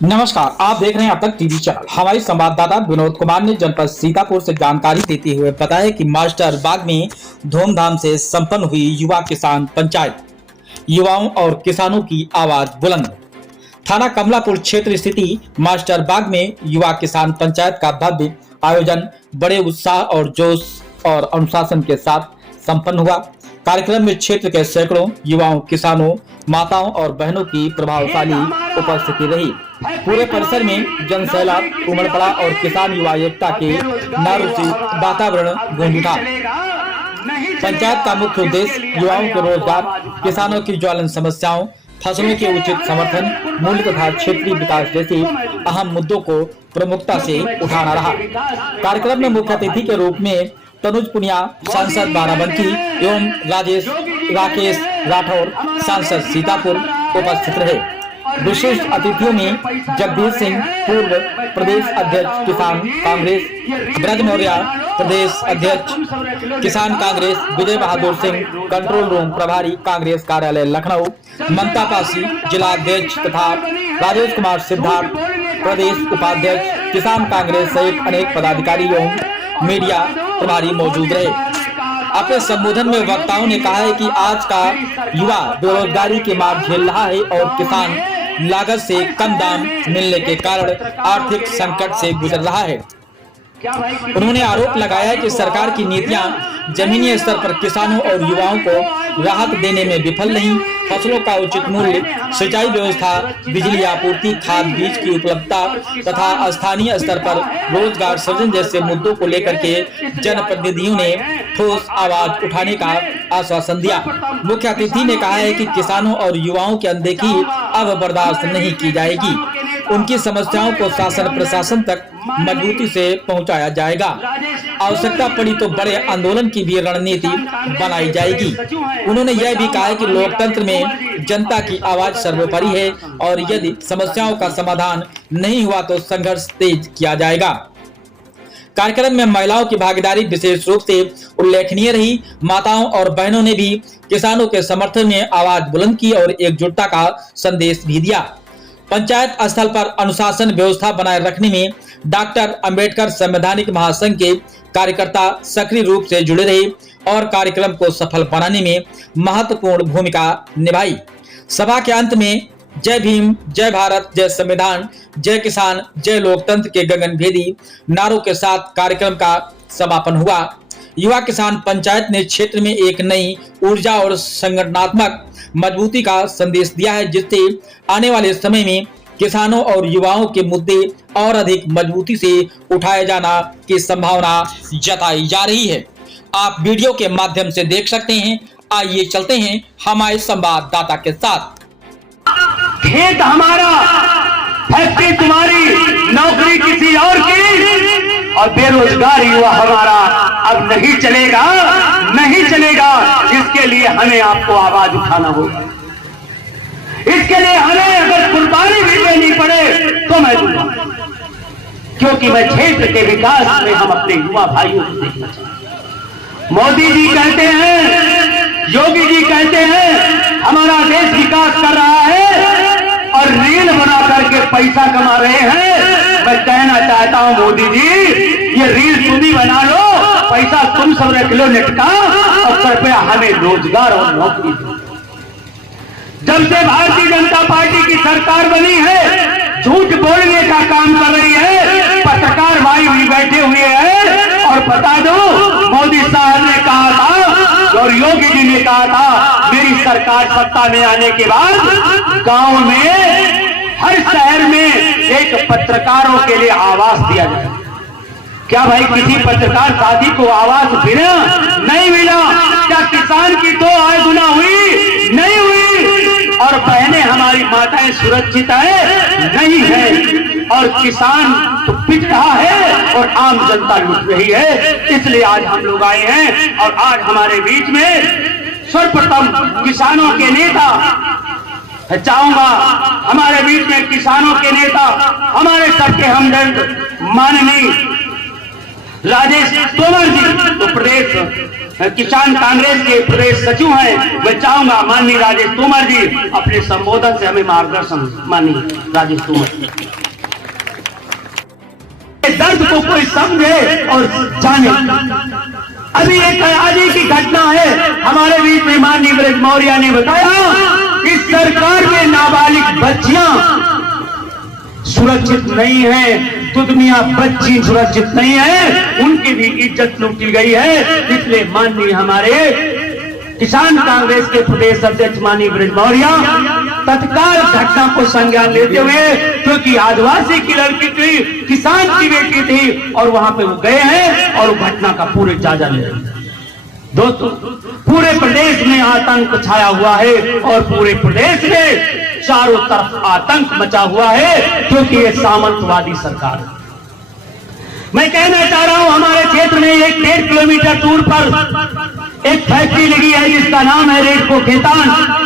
नमस्कार, आप देख रहे हैं अब तक टीवी चैनल। हमारे संवाददाता विनोद कुमार ने जनपद सीतापुर से जानकारी देते हुए बताया कि मास्टर बाग में धूमधाम से संपन्न हुई युवा किसान पंचायत। युवाओं और किसानों की आवाज बुलंद। थाना कमलापुर क्षेत्र स्थित मास्टर बाग में युवा किसान पंचायत का भव्य आयोजन बड़े उत्साह और जोश और अनुशासन के साथ संपन्न हुआ। कार्यक्रम में क्षेत्र के सैकड़ों युवाओं, किसानों, माताओं और बहनों की प्रभावशाली उपस्थिति रही। पूरे परिसर में जनसैलाब उमड़ पड़ा और किसान युवा एकता के नारों से वातावरण गूंज उठा। पंचायत का मुख्य उद्देश्य युवाओं के रोजगार, किसानों की ज्वलन समस्याओं, फसलों के उचित समर्थन, मूल्य तथा क्षेत्रीय विकास जैसे अहम मुद्दों को प्रमुखता से उठाना रहा। कार्यक्रम में मुख्य अतिथि के रूप में तनुज पुनिया, सांसद बाराबंकी एवं राकेश राठौर, सांसद सीतापुर उपस्थित रहे। विशिष्ट अतिथियों में जगदीश सिंह, पूर्व प्रदेश अध्यक्ष किसान कांग्रेस, ब्रज मौर्य, प्रदेश अध्यक्ष किसान कांग्रेस, विजय बहादुर सिंह, कंट्रोल रूम प्रभारी कांग्रेस कार्यालय लखनऊ, ममता पासी, जिला अध्यक्ष तथा राजेश कुमार सिद्धार्थ, प्रदेश उपाध्यक्ष किसान कांग्रेस सहित अनेक पदाधिकारी एवं मीडिया प्रभारी मौजूद रहे। अपने संबोधन में वक्ताओं ने कहा है कि आज का युवा बेरोजगारी के मार झेल रहा है और किसान लागत से कम दाम मिलने के कारण आर्थिक संकट से गुजर रहा है। उन्होंने आरोप लगाया कि सरकार की नीतियां जमीनी स्तर पर किसानों और युवाओं को राहत देने में विफल नहीं। फसलों का उचित मूल्य, सिंचाई व्यवस्था, बिजली आपूर्ति, खाद बीज की उपलब्धता तथा स्थानीय स्तर पर रोजगार सृजन जैसे मुद्दों को लेकर के जनप्रतिनिधियों ने ठोस आवाज उठाने का आश्वासन दिया। मुख्य अतिथि ने कहा है कि किसानों और युवाओं की अनदेखी अब बर्दाश्त नहीं की जाएगी। उनकी समस्याओं को शासन प्रशासन तक मजबूती से पहुंचाया जाएगा। आवश्यकता पड़ी तो बड़े आंदोलन की भी रणनीति बनाई जाएगी। उन्होंने यह भी कहा कि लोकतंत्र में जनता की आवाज सर्वोपरि है और यदि समस्याओं का समाधान नहीं हुआ तो संघर्ष तेज किया जाएगा। कार्यक्रम में महिलाओं की भागीदारी विशेष रूप से उल्लेखनीय रही। माताओं और बहनों ने भी किसानों के समर्थन में आवाज बुलंद की और एकजुटता का संदेश भी दिया। पंचायत स्थल पर अनुशासन व्यवस्था बनाए रखने में डॉक्टर अंबेडकर संवैधानिक महासंघ के कार्यकर्ता सक्रिय रूप से जुड़े रहे और कार्यक्रम को सफल बनाने में महत्वपूर्ण भूमिका निभाई। सभा के अंत में जय भीम, जय भारत, जय संविधान, जय किसान, जय लोकतंत्र के गगनभेदी नारों के साथ कार्यक्रम का समापन हुआ। युवा किसान पंचायत ने क्षेत्र में एक नई ऊर्जा और संगठनात्मक मजबूती का संदेश दिया है, जिससे आने वाले समय में किसानों और युवाओं के मुद्दे और अधिक मजबूती से उठाए जाना की संभावना जताई जा रही है। आप वीडियो के माध्यम से देख सकते हैं। आइए चलते हैं हमारे संवाददाता के साथ। खेत हमारा, फैक्ट्री तुम्हारी, नौकरी किसी और की, और बेरोजगार युवा हमारा अब नहीं चलेगा, नहीं चलेगा। इसके लिए हमें आपको आवाज उठाना होगा। इसके लिए हमें अगर कुर्बानी भी देनी पड़े तो मैं दूंगा, क्योंकि मैं क्षेत्र के विकास में हम अपने युवा भाइयों को देखना चाहते हैं। मोदी जी कहते हैं, योगी जी कहते हैं हमारा देश विकास कर रहा है और रील बना करके पैसा कमा रहे हैं। मैं कहना चाहता हूं मोदी जी, ये रील तुम ही बना लो, पैसा तुम सब रख लो नेट का, और कृपया हमें रोजगार और नौकरी दो। जब से भारतीय जनता पार्टी की सरकार बनी है, झूठ बोलने का काम कर रही है। पत्रकार भाई भी बैठे हुए हैं और बता दो, मोदी साहब ने कहा था और योगी जी ने कहा था, मेरी सरकार सत्ता में आने के बाद गांव में, हर शहर में एक पत्रकारों के लिए आवास दिया जाए। क्या भाई किसी पत्रकार साथी को आवास मिला? नहीं मिला। क्या किसान की दो आय गुना हुई? नहीं हुई। और बहनें हमारी माताएं सुरक्षित है? नहीं है। और किसान तो पिट रहा है और आम जनता लुट रही है। इसलिए आज हम लोग आए हैं और आज हमारे बीच में सर्वप्रथम किसानों के नेता चाहूंगा, हमारे बीच में किसानों के नेता, हमारे सबके हमदर्द माननीय राजेश तोमर जी, तो प्रदेश किसान कांग्रेस के प्रदेश सचिव हैं, मैं चाहूंगा माननीय राजेश तोमर जी अपने संबोधन से हमें मार्गदर्शन। माननीय राजेश तोमर, दर्द को कोई समझे और जाने। अभी एक आज ही की घटना है, हमारे बीच में माननीय ब्रज मौर्य ने बताया कि सरकार में नाबालिग बच्चियां सुरक्षित नहीं है, दुनिया बच्ची सुरक्षित नहीं है, उनकी भी इज्जत लूटी गई है। इसलिए माननीय हमारे किसान कांग्रेस के प्रदेश अध्यक्ष माननीय ब्रज मौर्य तत्काल घटना को संज्ञान लेते हुए, क्योंकि आदिवासी की लड़की थी, किसान की बेटी थी, और वहां पे वो गए हैं और घटना का पूरे जायजा ले रहे हैं। दोस्तों, पूरे प्रदेश में आतंक छाया हुआ है और पूरे प्रदेश में चारों तरफ आतंक मचा हुआ है, क्योंकि ये सामंतवादी सरकार है। मैं कहना चाह रहा हूं, हमारे क्षेत्र में 1.5 किलोमीटर दूर पर एक फैक्ट्री लगी है जिसका नाम है रेडको खेतान।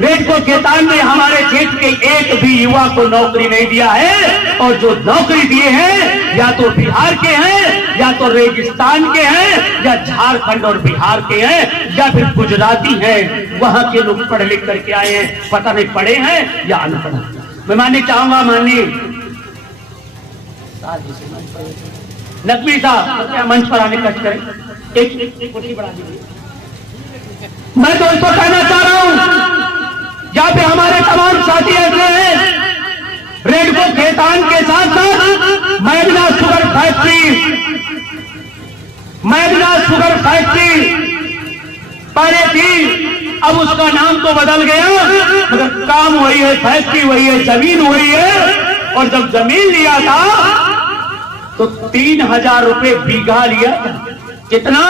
रेडको खेतान में हमारे क्षेत्र के एक भी युवा को नौकरी नहीं दिया है, और जो नौकरी दिए हैं या तो बिहार के हैं, या तो रेगिस्तान के हैं, या झारखंड और बिहार के हैं, या फिर गुजराती हैं। वहां के लोग पढ़ लिख करके आए हैं, पता नहीं पढ़े हैं या अनपढ़। मैं मानने चाहूंगा माननीय नकवी साहब मंच पर आने कष्ट करें, एक कुर्सी बढ़ा दीजिए। मैं दोस्तों कहना चाह रहा हूं, यहाँ पे हमारे तमाम साथी ऐसे हैं, रेडको खेतान के साथ साथ मैग्ना शुगर फैक्ट्री पहले थी, अब उसका नाम तो बदल गया, मगर काम वही है, फैक्ट्री वही है, जमीन वही है। और जब जमीन लिया था तो 3,000 रुपए बीघा लिया। कितना?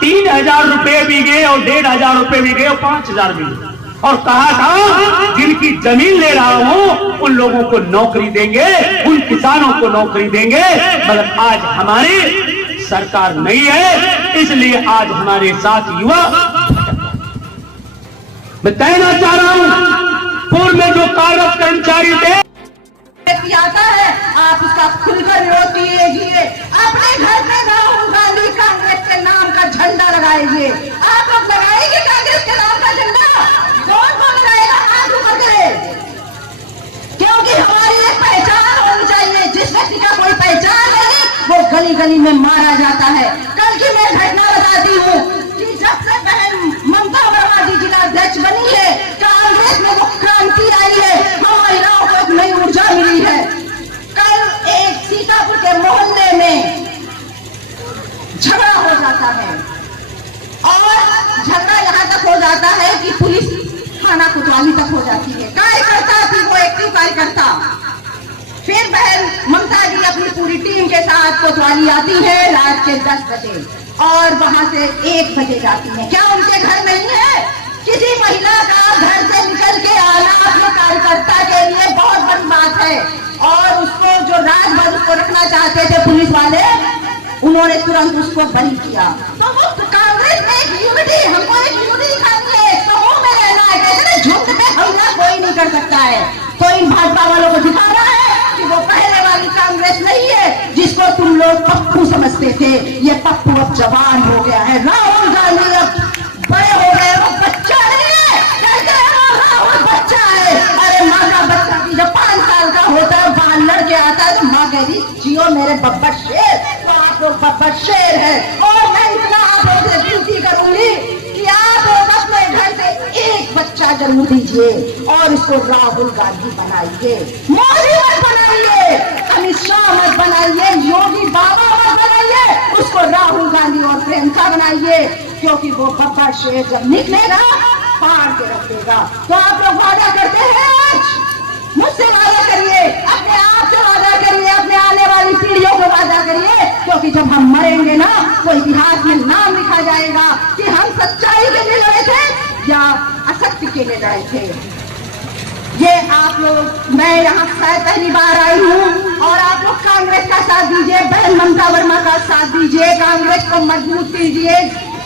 3,000 रुपए बीघे, और 1,500 रुपए बीघे, और 5,000 बीघे। और कहा था जिनकी जमीन ले रहा हूं उन लोगों को नौकरी देंगे, उन किसानों को नौकरी देंगे। मगर आज हमारी सरकार नहीं है, इसलिए आज हमारे साथ युवा। मैं कहना चाह रहा हूं, पूर्व में जो कार्यरत कर्मचारी थे, आता है आप उसका खुलकर विरोध कीजिए। अपने घर में राहुल गांधी कांग्रेस के नाम का झंडा लगाइए। आप लोग लगाएंगे कांग्रेस के नाम का झंडा? कौन लगाएगा? हाथ ऊपर करे, क्योंकि हमारी एक पहचान होनी चाहिए। जिस व्यक्ति का कोई पहचान नहीं, वो गली गली में मारा जाता है। कल की मैं घटना बताती हूँ कि जब से बहन ममता वर्मा जी जिलाध्यक्ष बनी है, कांग्रेस में वो क्रांति आई है, महिलाओं को एक नई ऊर्जा मिली है। कल एक सीतापुर के मोहल्ले में झगड़ा हो जाता है, और झगड़ा यहाँ तक हो जाता है कि पुलिस थाना कोतवाली तक हो जाती है। कार्यकर्ता थी वो, एक्टिव कार्यकर्ता। फिर बहन ममता जी अपनी पूरी टीम के साथ कोतवाली आती है रात के 10 बजे, और वहां से 1 बजे जाती है। क्या उनके घर नहीं है? किसी महिला का घर से निकल के आना अपने कार्यकर्ता के लिए बहुत बड़ी बात है, और उसको जो रात भर उसको रखना चाहते थे पुलिस वाले, उन्होंने तुरंत उसको बरी किया। तो वो कांग्रेस में एक यूनिटी, हमको एक यूनिटी दिखानी है, समूह में रहना है। कहते झुंड पे हमला कोई नहीं कर सकता है। तो इन भाजपा वालों को दिखा रहा है कि वो पहले वाली कांग्रेस नहीं है जिसको तुम लोग पप्पू समझते थे। ये पप्पू अब जवान हो गया है, राहुल गांधी अब बड़े हो गए, वो बच्चा नहीं है। कहते हैं राहुल बच्चा है। अरे माँ का बच्चा भी जब 5 साल का होता है, बाहर लड़के आता है, तो माँ कहती जियो मेरे बब्बर शेर। तो आप लोग बब्बर शेर है, और मैं इतना आप लोगों से विनती करूंगी कि आप लोग अपने घर से एक बच्चा जन्म दीजिए और इसको राहुल गांधी बनाइए, मोदी मत बनाइए, अमित शाह मत बनाइए, योगी बाबा मत बनाइए, उसको राहुल गांधी और प्रियंका बनाइए, क्योंकि वो बब्बर शेर जब निकलेगा फाड़ के रख देगा। तो आप लोग वादा करते हैं आज? मुझसे वादा करिए, अपने आप से वादा करिए, अपने आने वाली पीढ़ियों को वादा करिए, क्योंकि जब हम मरेंगे ना, तो इतिहास में नाम लिखा जाएगा कि हम सच्चाई के लिए लड़े थे या असत्य के लिए लड़े थे। ये आप लोग, मैं यहाँ शायद पहली बार आई हूँ, और आप लोग कांग्रेस का साथ दीजिए, बहन ममता वर्मा का साथ दीजिए, कांग्रेस को मजबूत कीजिए।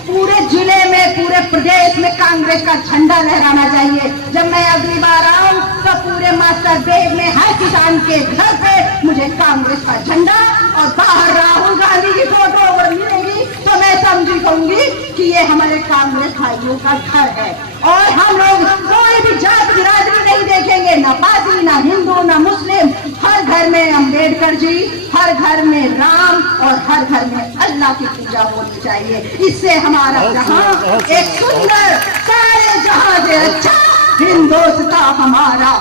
पूरे जिले में, पूरे प्रदेश में कांग्रेस का झंडा लहराना चाहिए। जब मैं अगली बार आऊं तो पूरे मास्टर बेग में हर किसान के घर पे मुझे कांग्रेस का झंडा और बाहर राहुल गांधी की फोटो अगर मिलेगी तो मैं समझी कहूंगी कि ये हमारे कांग्रेस भाइयों का घर है। और हम लोग कोई भी जात बिरादरी नहीं देखेंगे, ना पार्टी, ना हिंदू, ना मुस्लिम। हर घर में अम्बेडकर जी, हर घर में राम और हर घर में अल्लाह की पूजा होनी चाहिए। इससे हमारा जहां एक सुंदर, सारे जहां से अच्छा हिंदुस्तान हमारा।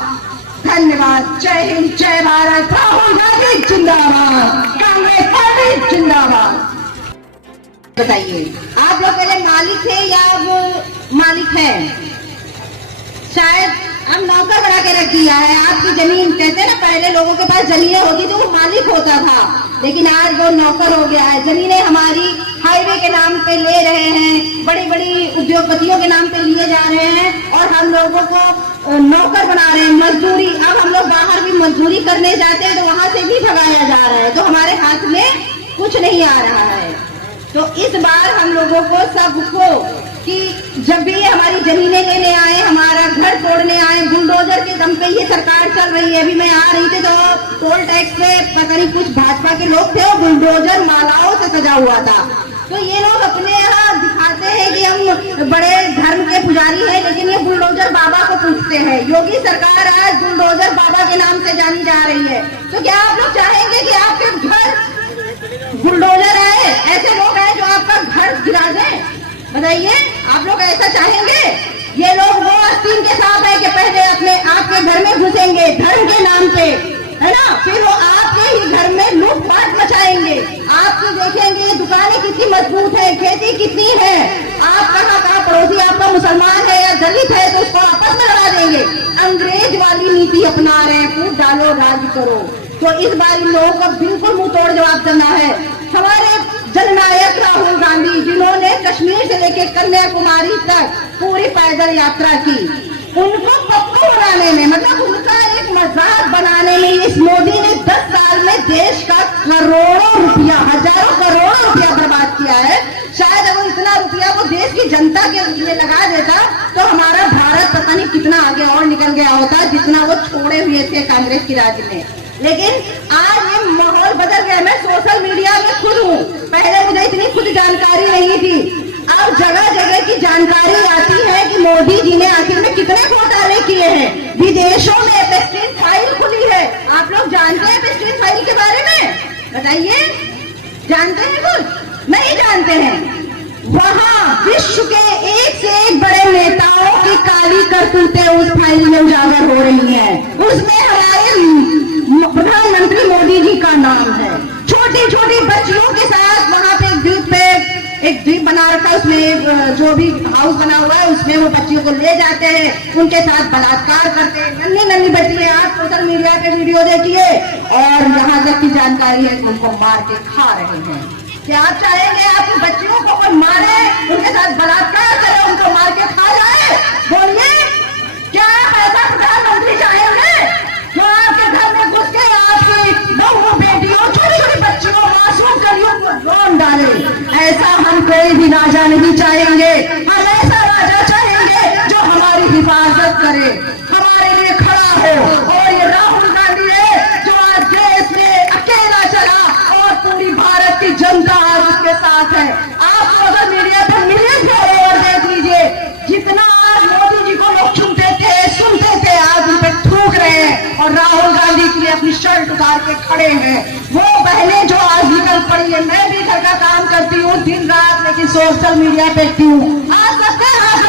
धन्यवाद। जय हिंद, जय भारत। राहुल गांधी जिंदाबाद, कांग्रेस पार्टी जिंदाबाद। बताइए, आप लोग पहले मालिक थे या अब मालिक है? शायद अब नौकर बना के रख दिया है। आपकी जमीन, कहते हैं ना पहले लोगों के पास जमीनें होती थी, वो मालिक होता था, लेकिन आज वो नौकर हो गया है। जमीनें हमारी हाईवे के नाम पे ले रहे हैं, बड़ी बड़ी उद्योगपतियों के नाम पे लिए जा रहे हैं और हम लोगों को नौकर बना रहे हैं। मजदूरी, अब हम लोग बाहर भी मजदूरी करने जाते हैं तो वहां से भी भगाया जा रहा है, तो हमारे हाथ में कुछ नहीं आ रहा है। तो इस बार हम लोगों को सबको कि जब भी हमारी जमीनें लेने आए, हमारा घर तोड़ने आए, बुलडोजर के दम पे ये सरकार चल रही है। अभी मैं आ रही थी तो टोल टैक्स पे पता नहीं कुछ भाजपा के लोग थे और बुलडोजर मालाओं से सजा हुआ था। तो ये लोग अपने यहाँ दिखाते हैं कि हम बड़े धर्म के पुजारी हैं, लेकिन ये बुलडोजर बाबा को पूछते हैं। योगी सरकार आज बुलडोजर बाबा के नाम से जानी जा रही है। तो क्या आप लोग चाहेंगे कि आपके घर बुलडोजर आए, ऐसे लोग हैं जो आपका घर गिरा दें? बताइए, आप लोग ऐसा चाहेंगे? ये लोग वो आस्तीन के साथ है कि पहले अपने आपके घर में घुसेंगे धर्म के नाम पे, है ना, फिर वो आपके ही घर में लूटपाट मचाएंगे। आपके देखेंगे दुकानें कितनी मजबूत है, खेती कितनी है, आप कहाँ पड़ोसी आपका मुसलमान है या दलित है तो उसको आपस में लड़ा देंगे। अंग्रेज वाली नीति अपना रहे हैं, फूट डालो राज करो। तो इस बार इन लोगों को बिल्कुल मुंह तोड़ जवाब देना है। हमारे जननायक राहुल गांधी, जिन्होंने कश्मीर से लेकर कन्याकुमारी तक पूरी पैदल यात्रा की, उनको पप्पू बनाने में, मतलब उनका एक मजाक बनाने में इस मोदी ने 10 साल में देश का करोड़ों रुपया, हजारों करोड़ों रुपया बर्बाद किया है। शायद अगर इतना रुपया वो देश की जनता के लिए लगा देता तो हमारा भारत पता नहीं कितना आगे और निकल गया होता, जितना वो छोड़े हुए थे कांग्रेस की राज में। लेकिन आज ये माहौल बदल गया। मैं सोशल मीडिया में खुद हूँ, पहले मुझे इतनी खुद जानकारी नहीं थी, अब जगह जगह की जानकारी आती है कि मोदी जी ने आखिर में कितने घोटाले किए हैं। विदेशों में एपेस्ट्रीन फाइल खुली है। आप लोग जानते हैं एपेस्ट्रीन फाइल के बारे में? बताइए, जानते हैं? कुछ नहीं जानते हैं। वहाँ विश्व के एक से एक बड़े नेताओं की काली करतूतें उस फाइल में उजागर हो रही हैं। उसमें हमारे प्रधानमंत्री मोदी जी का नाम है। छोटी छोटी बच्चियों के साथ वहाँ पे एक द्वीप बना रखा है, उसमें जो भी हाउस बना हुआ है उसमें वो बच्चियों को ले जाते हैं, उनके साथ बलात्कार करते हैं। नन्ही नन्ही बच्ची, आप सोशल मीडिया पे वीडियो देखिए और यहाँ तक की जानकारी है कि उनको मार के खा रहे हैं। क्या आप चाहेंगे आपकी बच्चियों को कोई मारे, उनके साथ बलात्कार करे, उनको मार के खा जाए? बोलिए, क्या आप ऐसा प्रधानमंत्री चाहेंगे जो आपके घर में घुस के आपकी बहू बेटियों, छोटी छोटी बच्चियों, मासूम कलियों को रोन डाले? ऐसा हम कोई भी राजा नहीं चाहेंगे। हम ऐसा राजा चाहेंगे जो हमारी हिफाजत करे, हमारे लिए खड़ा हो। और ये राहुल गांधी है जो आज देश में अकेला चला और पूरी भारत की जनता आज उसके साथ है। आप सोशल मीडिया पर मिलियन फॉलोअर देख लीजिए, जितना आज मोदी जी को लोग सुनते थे आज उन पर थूक रहे हैं और राहुल गांधी के लिए अपनी शर्ट उतार के खड़े हैं। वो बहनें जो आज निकल पड़ी है, मैं भी घर का काम करती हूँ दिन रात, लेकिन सोशल मीडिया पे क्यों? आज लगता है आप